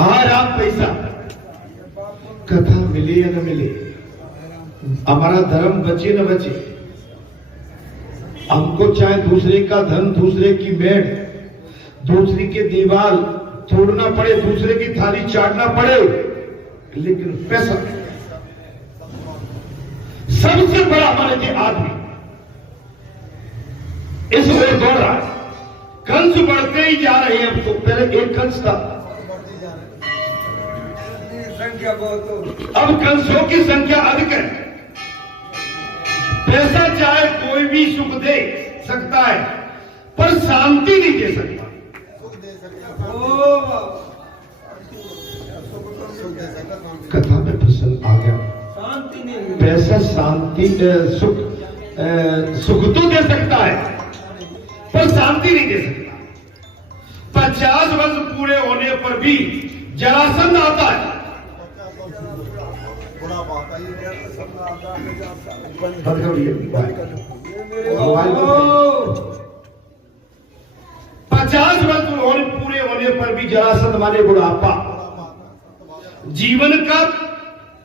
आराम पैसा, कथा मिले या न मिले, हमारा धर्म बचे न बचे, हमको चाहे दूसरे का धन, दूसरे की मेड़, दूसरे के दीवार तोड़ना पड़े, दूसरे की थाली चाटना पड़े, लेकिन पैसा सबसे बड़ा हमारे लिए आदमी इस ओर दौड़ रहा है। कंस बढ़ते ही जा रहे हैं। अब तो पहले एक कंस था, संख्या बहुत हो, अब कंसों की संख्या अधिक है। पैसा चाहे कोई भी सुख दे सकता है, पर शांति नहीं दे सकता। कथा में प्रसन्न आ गया। शांति नहीं, पैसा शांति सुख तो दे सकता है, पर शांति नहीं दे सकता। 50 वर्ष पूरे होने पर भी जरासंध आता है। 50 वर्ष पूरे होने पर भी जरासंध माने बुढ़ापा, जीवन का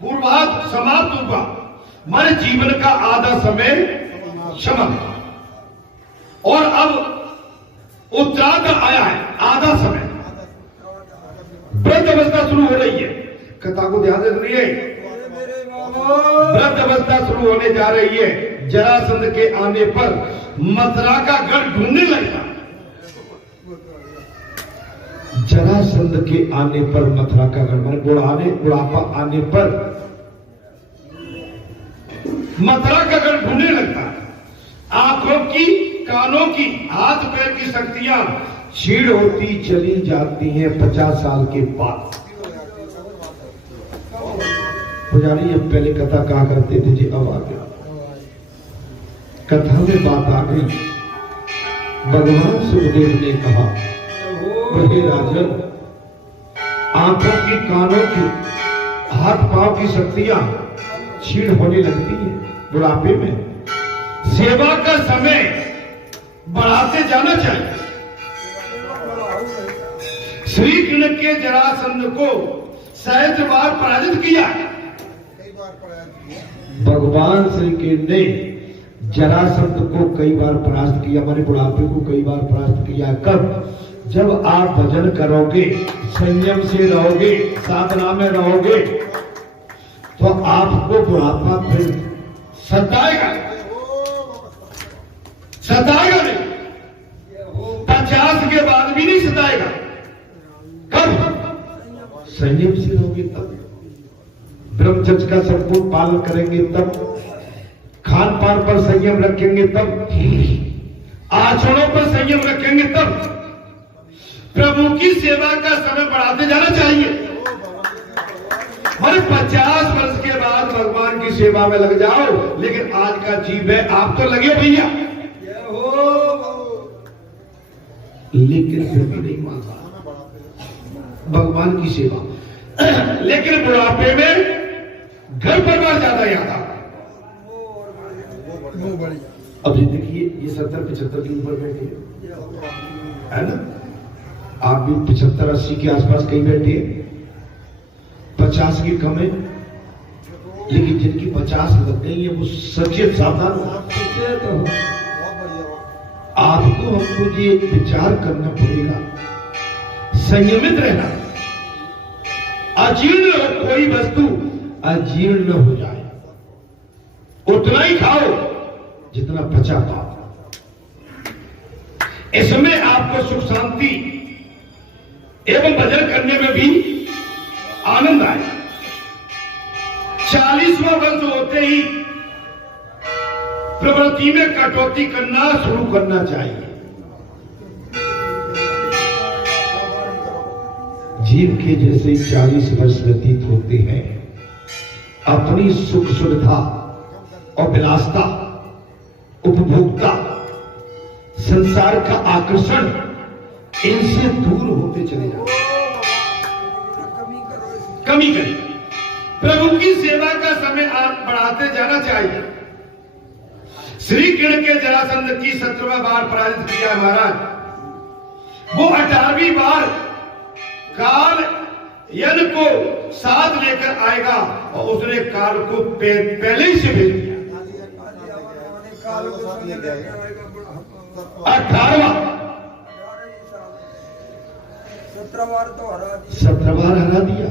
पूर्वार्ध समाप्त हुआ, माने जीवन का आधा समय समाप्त, और अब उत्तरार्ध आया है, आधा समय, वृद्ध अवस्था शुरू हो रही है। कथा को ध्यान दे रही है, वृद्ध अवस्था शुरू होने जा रही है। जरासंध के आने पर मथुरा का गढ़ ढूंढने लगता। जरासंध के आने पर मथुरा का गढ़, माने बुढ़ापा आने पर मथुरा का गढ़ ढूंढने लगता। आंखों की, कानों की, हाथ पैर की शक्तियां क्षीण होती चली जाती हैं 50 साल के बाद। पुजारी अब पहले कथा कहा करते थे जी, अब आ गया कथा में बात आ गई। भगवान सुखदेव ने कहा, हे राजन, आंखों की, कानों की, हाथ पांव की शक्तियां क्षीण होने लगती है बुढ़ापे में। सेवा का समय बढ़ाते जाना चाहिए। श्री कृष्ण के जरासंध को सहस्त्र बार पराजित किया। भगवान श्री कृष्ण ने जरासंध को कई बार परास्त किया, हमारे बुढ़ापे को कई बार परास्त किया। कब? जब आप भजन करोगे, संयम से रहोगे, साधना में रहोगे, तो आपको बुढ़ापा फिर सताएगा नहीं। 50 के बाद भी नहीं सताएगा। कब? संयम से रहोगे तब, ब्रह्मचर्य का संपूर्ण पालन करेंगे तब, खान पान पर संयम रखेंगे तब, आचरणों पर संयम रखेंगे तब। प्रभु की सेवा का समय बढ़ाते जाना चाहिए। हर 50 वर्ष के बाद भगवान की सेवा में लग जाओ, लेकिन आज का जीव है, आप तो लगे भैया, लेकिन फिर भी नहीं मानता भगवान की सेवा। लेकिन बुढ़ापे में घर परिवार ज्यादा याद आता। अभी देखिए, ये 70-75 के ऊपर बैठे है ना, आप भी 75-80 के आसपास कहीं बैठे, 50 की कम है, लेकिन जिनकी 50 लग गई है वो सचेत सावधान हो। आपको हमको ये विचार करना पड़ेगा, संयमित रहना, अजीर्ण कोई वस्तु अजीर्ण न हो जाए, उतना ही खाओ जितना पचा पाओ। इसमें आपको सुख शांति एवं भजन करने में भी आनंद आए। 40वां वर्ष होते ही प्रवृत्ति में कटौती करना शुरू करना चाहिए। जीव के जैसे 40 वर्ष व्यतीत होते हैं, अपनी सुख सुविधा और विलासता, उपभोक्ता, संसार का आकर्षण, इनसे दूर होते चले जाते, कमी करें। प्रभु की सेवा का समय बढ़ाते जाना चाहिए। श्री कृष्ण के जरासंध की 17वां बार पराजित किया महाराज, वो 18वीं बार काल यज्ञ को साथ लेकर आएगा और उसने काल को पहले ही से भेज दिया। काल को साथ लेके आएगा 18वां 17 बार तो हरा दिया, 17 बार हरा दिया,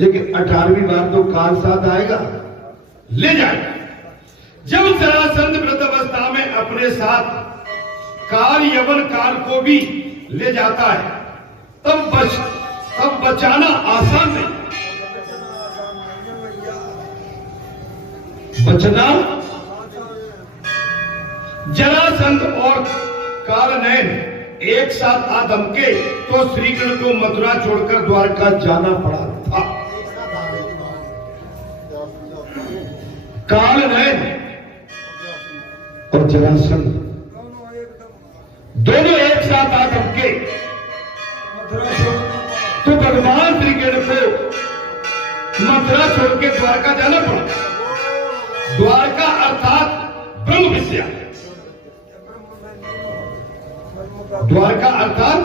लेकिन 18वीं बार तो काल साथ आएगा, ले जाएगा। जब जरासंध वृद्ध अवस्था में अपने साथ काल यवन काल को भी ले जाता है, तब बचाना आसान नहीं। बचना जरासंध और कालनयन एक साथ आ धमके तो श्रीकृष्ण को मथुरा छोड़कर द्वारका जाना पड़ा था। कालनयन और जरासंध दोनों एक साथ आ धमके तो भगवान श्रीकृष्ण को मथुरा छोड़ के द्वारका जाना पड़ा। द्वारका अर्थात ब्रह्म विद्या, द्वारका अर्थात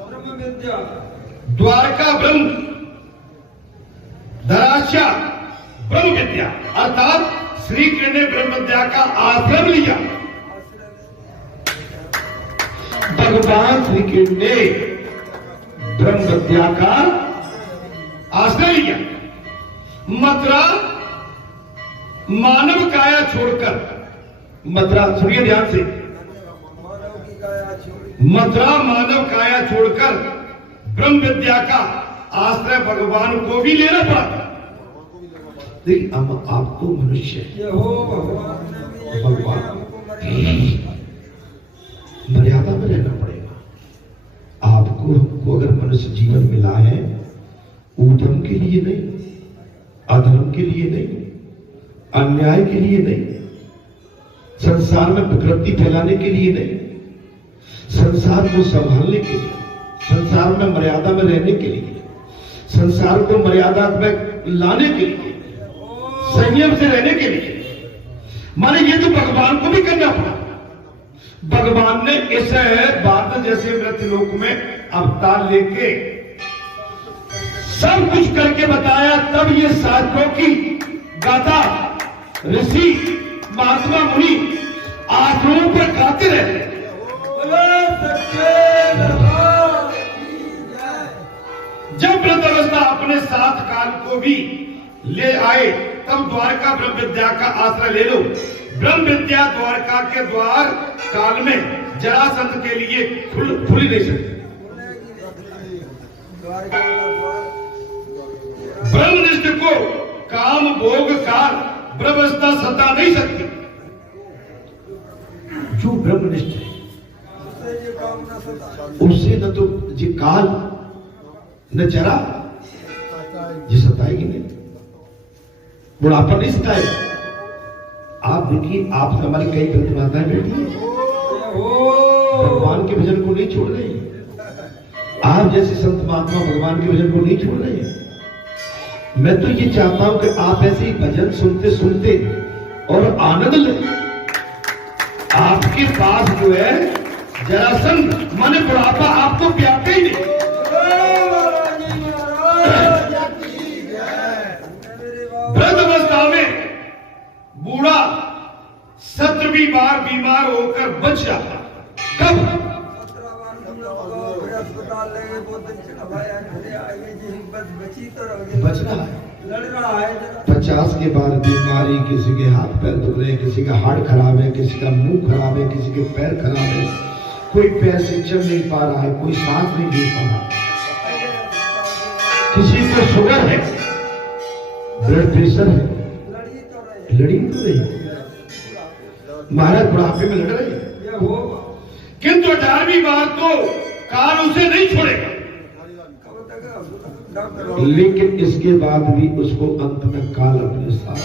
ब्रह्म विद्या, द्वारका ब्रह्म, धराशा ब्रह्म विद्या अर्थात श्री कृष्ण ने ब्रह्म विद्या का आश्रम लिया। भगवान श्री कृष्ण ने ब्रह्म विद्या का आश्रय लिया। मथुरा मानव काया छोड़कर, मथुरा सुनिए ध्यान से, मानव की काया छोड़ी, मथुरा मानव काया छोड़कर ब्रह्म विद्या का आश्रय भगवान को भी लेना पड़ा। देखिए आप तो मनुष्य है, ये हो भगवान ने भी एक भगवान हमको मर्यादा में रहना पड़ेगा। आपको हमको अगर मनुष्य जीवन मिला है, ऊधम के लिए नहीं, अधर्म के लिए नहीं, अन्याय के लिए नहीं, संसार में विकृति फैलाने के लिए नहीं, संसार को संभालने के लिए, संसार में मर्यादा में रहने के लिए, संसार को मर्यादा में लाने के लिए, संयम से रहने के लिए। माने ये तो भगवान को भी करना पड़ा। भगवान ने इस बात जैसे मृत्युलोक में अवतार लेके सब कुछ करके बताया, तब ये शास्त्रों की गाथा ऋषि महात्मा मुनि आश्रमों पर गाते रहे। जब वृद्धावस्था अपने साथ काल को भी ले आए, तब द्वारका ब्रह्म विद्या का आश्रय ले लो। ब्रह्म विद्या द्वारका के द्वार काल में जरासंध के लिए खुल ही नहीं सकती। ब्रह्मनिष्ठ को काम भोग काल ब्रह्मवस्था सता नहीं सकती। जो ब्रह्मनिष्ठ है उससे न तो जी काल न जरा जी सताएगी नहीं, बुढ़ापा नहीं सताएगा। आप देखिए, आप हमारी कई ग्रंथ माताएं बैठी हैं, भगवान के भजन को नहीं छोड़ रही। आप जैसे संत महात्मा भगवान के भजन को नहीं छोड़ रहे हैं। मैं तो ये चाहता हूं कि आप ऐसे ही भजन सुनते सुनते और आनंद लें। आपके पास जो है जरासंध माने बुढ़ापा आपको व्यापे ही नहीं। वृद्ध अवस्था में बूढ़ा 17वीं बार बीमार होकर बच जाता। कब? अस्पताल लगे, बहुत दिन चढ़ाया, बची तो रह बच रहा है, लड़ रहा है। 50 के बाद बीमारी, किसी के हाथ पैर दुख रहे हैं, किसी का हार्ट खराब है, किसी का मुंह खराब है, किसी के पैर खराब है, कोई पैर से चल नहीं पा रहा है, कोई सांस नहीं ले पा रहा, किसी को शुगर है, ब्लड प्रेशर है, लड़ी तो रही महाराज, बुढ़ापे में लड़ रही है। किंतु 18वीं बार तो काल उसे नहीं छोड़ेगा, लेकिन इसके बाद भी उसको अंत में काल अपने साथ।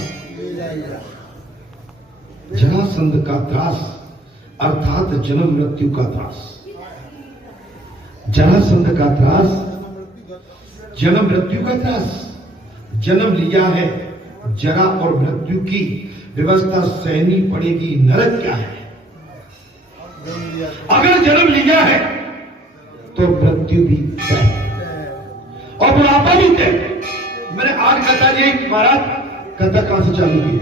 जरासंध का त्रास अर्थात जन्म मृत्यु का त्रास, जरासंध का त्रास जन्म मृत्यु का त्रास। जन्म लिया है, जरा और मृत्यु की व्यवस्था सहनी पड़ेगी। नरक क्या है? अगर जन्म लिया है तो मृत्यु भी तय है। और बुढ़ापा भी थे। मैंने आज कथा जी महाराज कथा कहां से चालू की?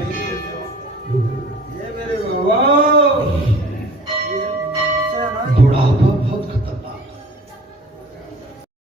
ये मेरे बाबा बुढ़ा